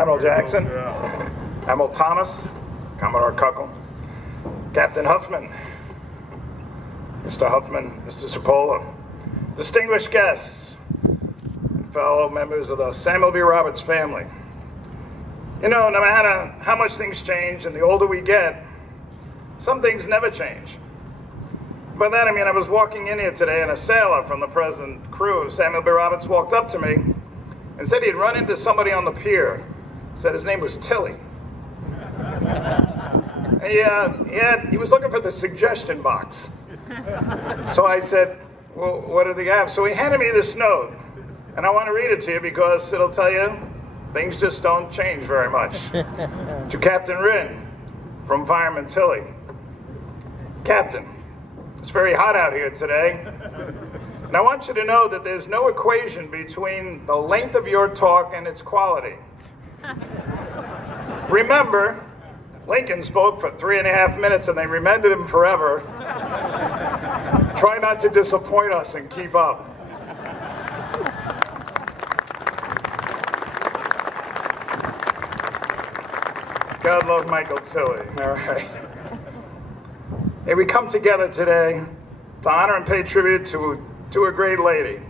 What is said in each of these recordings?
Admiral Jackson, Admiral Thomas, Commodore Cuckle, Captain Huffman, Mr. Huffman, Mr. Cipolla, distinguished guests, and fellow members of the Samuel B. Roberts family. You know, no matter how much things change and the older we get, some things never change. By that I mean I was walking in here today and a sailor from the present crew, Samuel B. Roberts, walked up to me and said he'd run into somebody on the pier. Said his name was Tilly. He was looking for the suggestion box. So I said, well, what did he have? So he handed me this note, and I want to read it to you because it'll tell you things just don't change very much. To Captain Rinn, from Fireman Tilly. Captain, it's very hot out here today, and I want you to know that there's no equation between the length of your talk and its quality. Remember, Lincoln spoke for 3.5 minutes and they remembered him forever. Try not to disappoint us and keep up. God love Michael Tilly. All right. Hey, we come together today to honor and pay tribute to a great lady.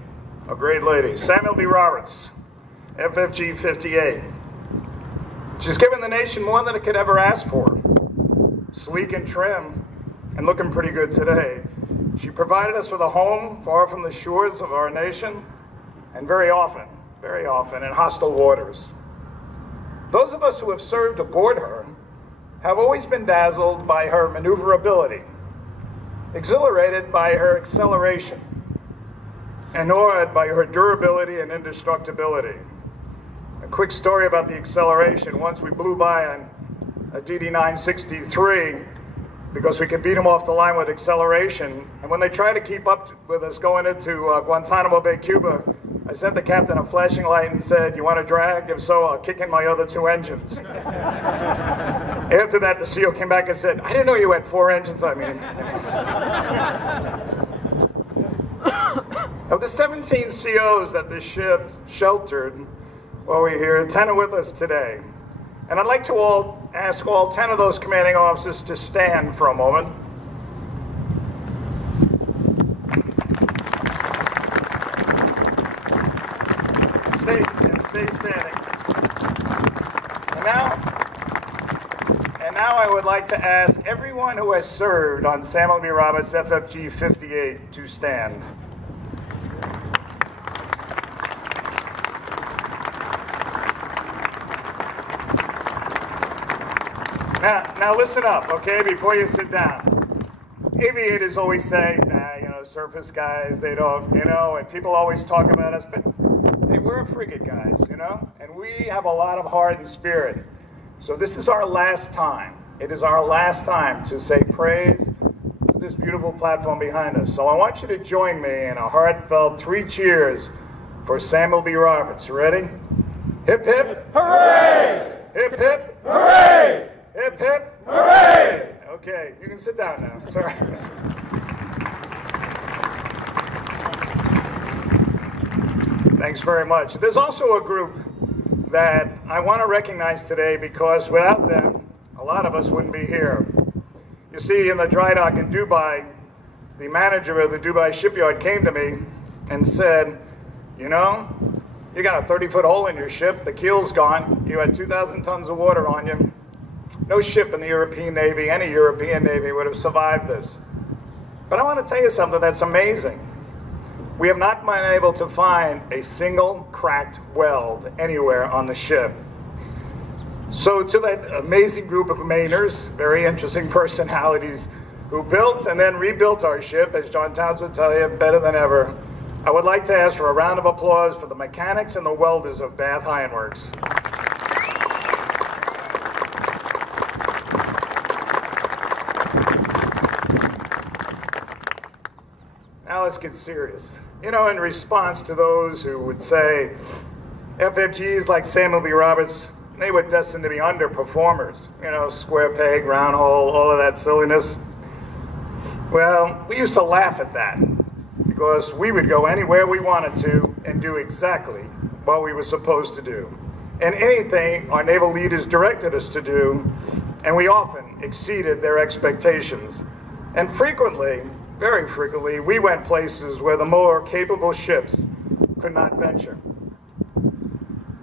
Samuel B. Roberts, FFG 58. She's given the nation more than it could ever ask for. Sleek and trim, and looking pretty good today. She provided us with a home far from the shores of our nation, and very often in hostile waters. Those of us who have served aboard her have always been dazzled by her maneuverability, exhilarated by her acceleration, and awed by her durability and indestructibility. A quick story about the acceleration. Once we blew by on a DD-963 because we could beat them off the line with acceleration. And when they tried to keep up with us going into Guantanamo Bay, Cuba, I sent the captain a flashing light and said, "You want to drag? If so, I'll kick in my other 2 engines." After that, the SEAL came back and said, "I didn't know you had 4 engines." I mean. Of the 17 COs that the ship sheltered while we're here, 10 are with us today. And I'd like to ask all 10 of those commanding officers to stand for a moment. Stay standing. And now I would like to ask everyone who has served on Samuel B. Roberts FFG 58 to stand. Now listen up, okay, before you sit down. Aviators always say, surface guys, they don't, and people always talk about us, but hey, we're a frigate, guys, and we have a lot of heart and spirit. So this is our last time. It is our last time to say praise to this beautiful platform behind us. So I want you to join me in a heartfelt 3 cheers for Samuel B. Roberts. Ready? Hip, hip. Hooray! Hip, hip. Hooray! Hip, hip. Hooray! Okay, you can sit down now. Sorry. Thanks very much. There's also a group that I want to recognize today because without them, a lot of us wouldn't be here. You see, in the dry dock in Dubai, the manager of the Dubai shipyard came to me and said, you got a 30-foot hole in your ship, the keel's gone, you had 2,000 tons of water on you. No ship in the European Navy, any European Navy, would have survived this. But I want to tell you something that's amazing. We have not been able to find a single cracked weld anywhere on the ship. So to that amazing group of Mainers, very interesting personalities, who built and then rebuilt our ship, as John Towns would tell you, better than ever, I would like to ask for a round of applause for the mechanics and the welders of Bath Iron Works. Now let's get serious. In response to those who would say FFGs like Samuel B. Roberts, they were destined to be underperformers. Square peg, round hole, all of that silliness. Well, we used to laugh at that because we would go anywhere we wanted to and do exactly what we were supposed to do. in anything our naval leaders directed us to do, and we often exceeded their expectations. And frequently, very frequently, we went places where the more capable ships could not venture.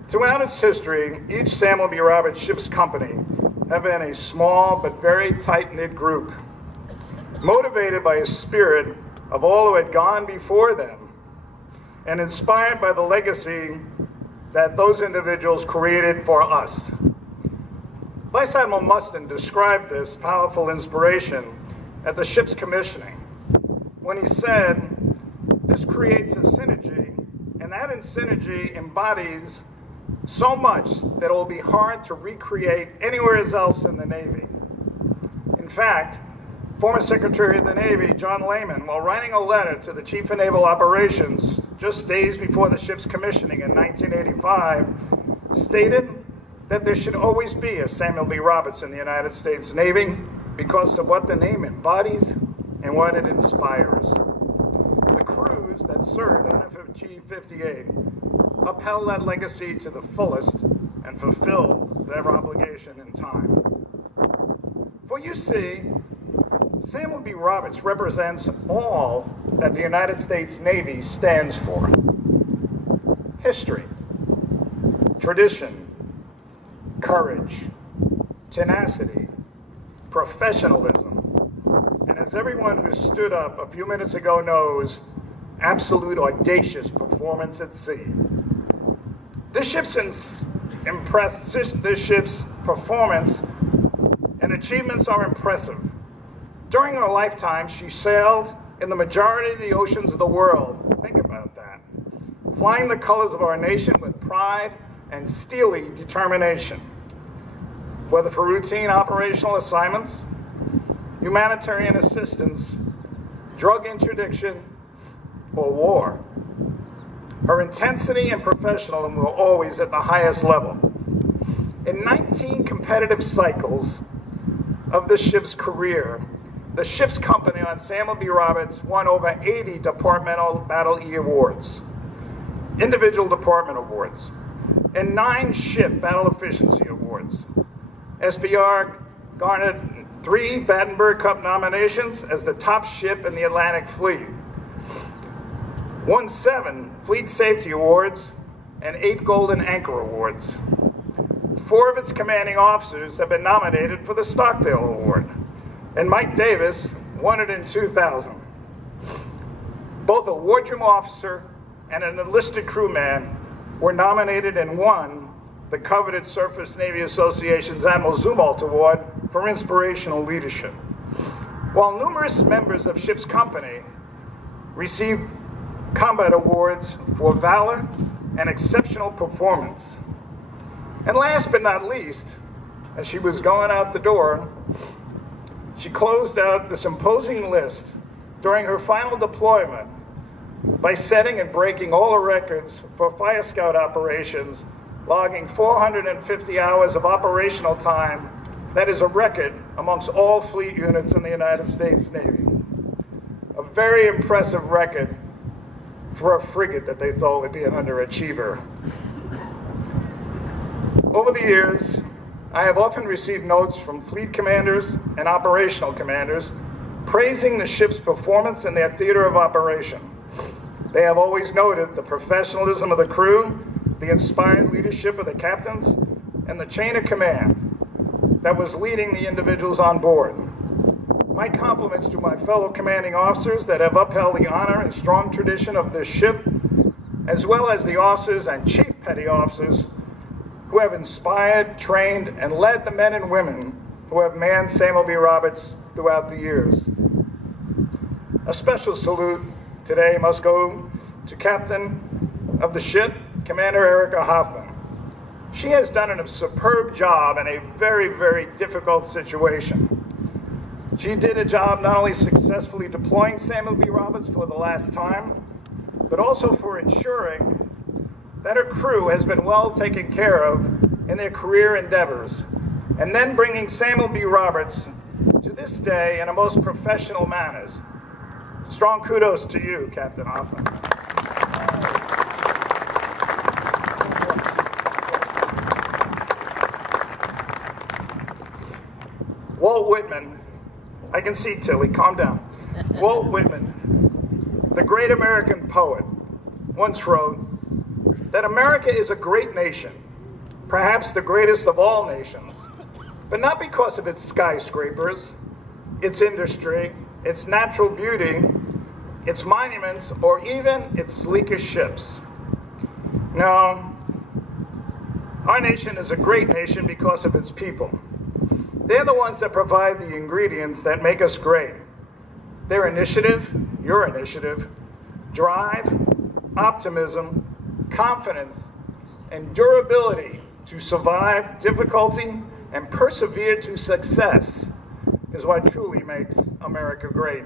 Throughout its history, each Samuel B. Roberts Ships Company have been a small but very tight-knit group, motivated by a spirit of all who had gone before them, and inspired by the legacy that those individuals created for us. Vice Admiral Mustin described this powerful inspiration at the ship's commissioning when he said, "This creates a synergy, and that synergy embodies so much that it will be hard to recreate anywhere else in the Navy." In fact, former Secretary of the Navy, John Lehman, while writing a letter to the Chief of Naval Operations just days before the ship's commissioning in 1985, stated that there should always be a Samuel B. Roberts in the United States Navy because of what the name embodies and what it inspires. The crews that served on FFG-58 upheld that legacy to the fullest and fulfilled their obligation in time. For you see, Samuel B. Roberts represents all that the United States Navy stands for: history, tradition, courage, tenacity, professionalism, and as everyone who stood up a few minutes ago knows, absolute audacious performance at sea. This ship's performance and achievements are impressive. During her lifetime, she sailed in the majority of the oceans of the world. Think about that. Flying the colors of our nation with pride and steely determination. Whether for routine operational assignments, humanitarian assistance, drug interdiction, or war. Her intensity and professionalism were always at the highest level. In 19 competitive cycles of the ship's career, the ship's company on Samuel B. Roberts won over 80 Departmental Battle E awards, individual department awards, and 9 ship battle efficiency awards. SBR garnered 3 Battenberg Cup nominations as the top ship in the Atlantic Fleet, won 7 Fleet Safety Awards and 8 Golden Anchor Awards. 4 of its commanding officers have been nominated for the Stockdale Award, and Mike Davis won it in 2000. Both a wardroom officer and an enlisted crewman were nominated and won the coveted Surface Navy Association's Admiral Zumwalt Award for inspirational leadership. While numerous members of ship's company received combat awards for valor and exceptional performance. And last but not least, as she was going out the door, she closed out this imposing list during her final deployment by setting and breaking all the records for Fire Scout operations, logging 450 hours of operational time. That is a record amongst all fleet units in the United States Navy. A very impressive record for a frigate that they thought would be an underachiever. Over the years, I have often received notes from fleet commanders and operational commanders praising the ship's performance in their theater of operation. They have always noted the professionalism of the crew, the inspired leadership of the captains, and the chain of command that was leading the individuals on board. My compliments to my fellow commanding officers that have upheld the honor and strong tradition of this ship, as well as the officers and chief petty officers who have inspired, trained, and led the men and women who have manned Samuel B. Roberts throughout the years. A special salute today must go to Captain of the ship, Commander Erica Hoffman. She has done a superb job in a very, very difficult situation. She did a job not only successfully deploying Samuel B. Roberts for the last time, but also for ensuring that her crew has been well taken care of in their career endeavors, and then bringing Samuel B. Roberts to this day in a most professional manners. Strong kudos to you, Captain Hoffman. Walt Whitman, I can see Tilly, calm down. Walt Whitman, the great American poet, once wrote that America is a great nation, perhaps the greatest of all nations, but not because of its skyscrapers, its industry, its natural beauty, its monuments, or even its sleekest ships. No, our nation is a great nation because of its people. They're the ones that provide the ingredients that make us great. Their initiative, your initiative, drive, optimism, confidence, and durability to survive difficulty and persevere to success is what truly makes America great.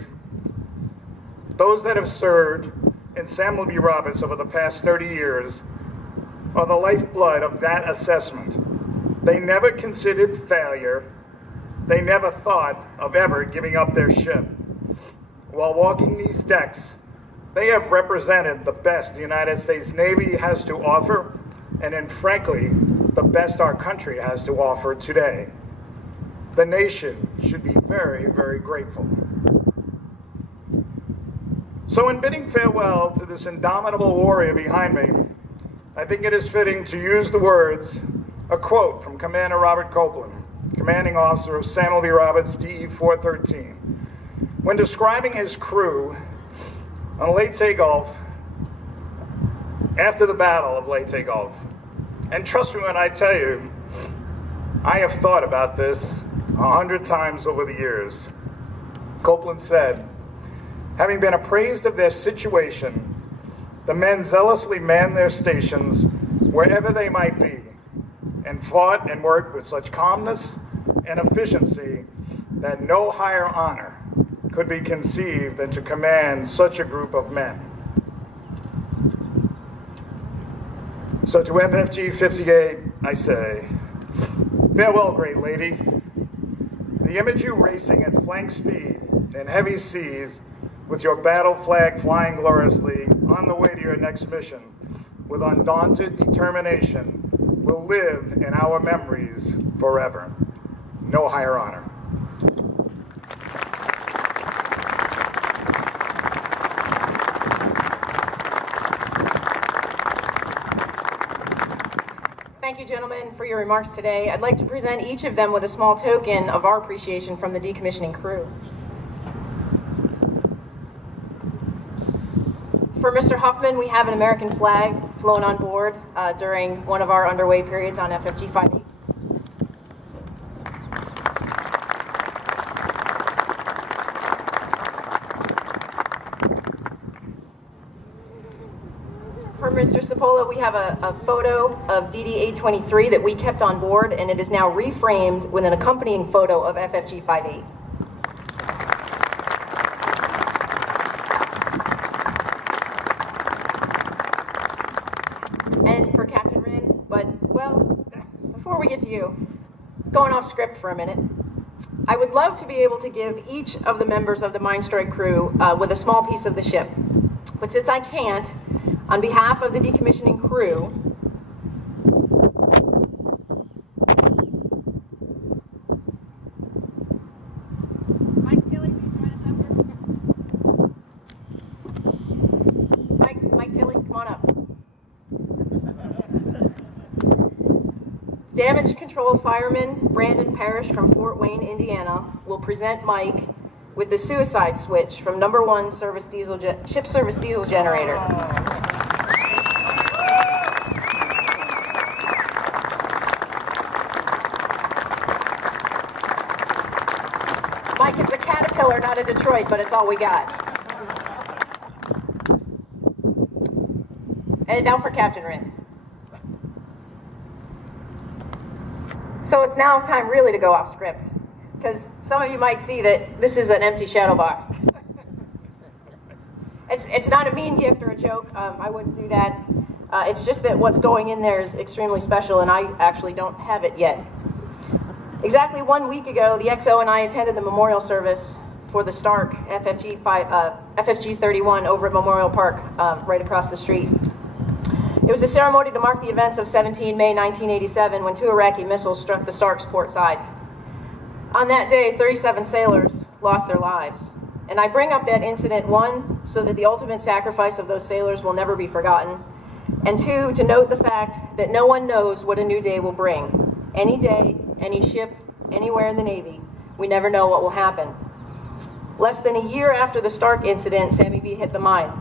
Those that have served in Samuel B. Roberts over the past 30 years are the lifeblood of that assessment. They never considered failure. They never thought of ever giving up their ship. While walking these decks, they have represented the best the United States Navy has to offer, and then frankly, the best our country has to offer today. The nation should be very, very grateful. So in bidding farewell to this indomitable warrior behind me, I think it is fitting to use the words, a quote from Commander Robert Copeland, commanding officer of Samuel B. Roberts DE 413, when describing his crew on Leyte Gulf after the Battle of Leyte Gulf. And trust me when I tell you, I have thought about this 100 times over the years. Copeland said, having been appraised of their situation, the men zealously manned their stations wherever they might be, and fought and worked with such calmness and efficiency that no higher honor could be conceived than to command such a group of men. So to FFG 58, I say, farewell, great lady. The image you racing at flank speed in heavy seas with your battle flag flying gloriously on the way to your next mission with undaunted determination will live in our memories forever. No higher honor. Thank you, gentlemen, for your remarks today. I'd like to present each of them with a small token of our appreciation from the decommissioning crew. For Mr. Huffman, we have an American flag flown on board during one of our underway periods on FFG 58. For Mr. Cipolla, we have a photo of DD-823 that we kept on board, and it is now reframed with an accompanying photo of FFG 58. And for Captain Rinn, but, well, before we get to you, going off script for a minute, I would love to be able to give each of the members of the Mine Strike crew with a small piece of the ship. But since I can't, on behalf of the decommissioning crew, Mike Tilley, will you join us up here? Mike Tilley, come on up. Damage Control Fireman Brandon Parrish from Fort Wayne, Indiana, will present Mike with the suicide switch from number 1 service ship service diesel generator. Mike, it's a Caterpillar, not a Detroit, but it's all we got. And now for Captain Rinn. So it's now time really to go off script, because some of you might see that this is an empty shadow box. It's not a mean gift or a joke. I wouldn't do that. It's just that what's going in there is extremely special, and I actually don't have it yet. Exactly 1 week ago, the XO and I attended the memorial service for the Stark FFG 31 over at Memorial Park, right across the street. It was a ceremony to mark the events of 17 May 1987 when 2 Iraqi missiles struck the Stark's port side. On that day, 37 sailors lost their lives. And I bring up that incident, one, so that the ultimate sacrifice of those sailors will never be forgotten, and two, to note the fact that no one knows what a new day will bring. Any day, any ship, anywhere in the Navy, we never know what will happen. Less than a year after the Stark incident, Sammy B hit the mine.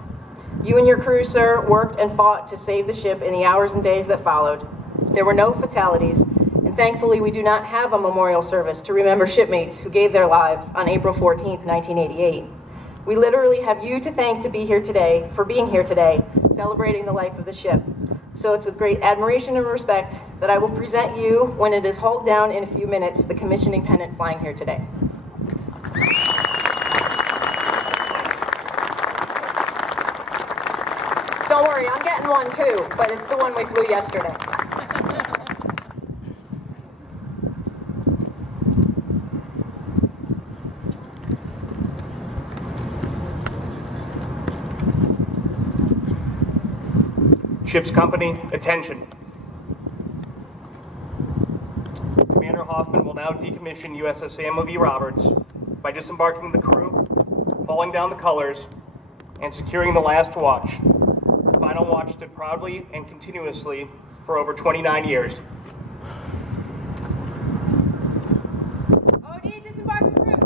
You and your crew, sir, worked and fought to save the ship in the hours and days that followed. There were no fatalities, and thankfully we do not have a memorial service to remember shipmates who gave their lives on April 14th, 1988. We literally have you to thank for being here today, celebrating the life of the ship. So it's with great admiration and respect that I will present you, when it is hauled down in a few minutes, the commissioning pennant flying here today. Don't worry, I'm getting one too, but it's the one we flew yesterday. Ship's company, attention. Commander Hoffman will now decommission USS Samuel V. Roberts by disembarking the crew, hauling down the colors, and securing the last watch. The final watch stood proudly and continuously for over 29 years. OD, disembark the crew.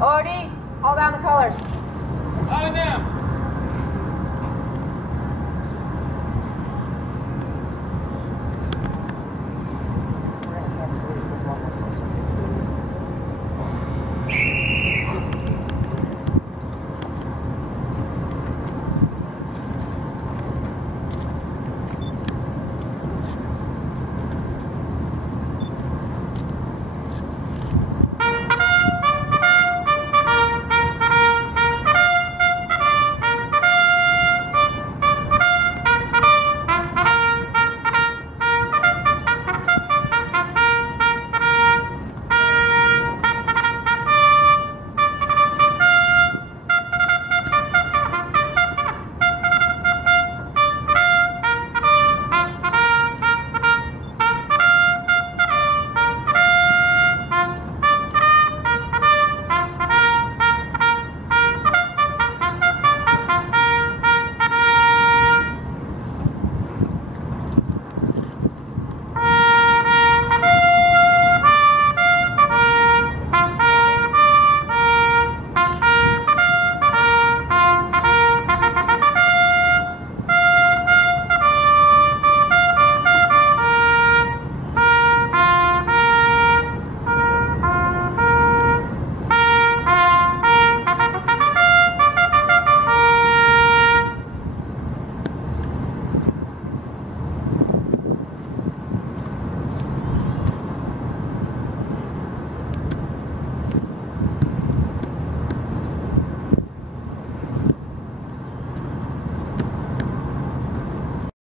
OD, haul down the colors. On them.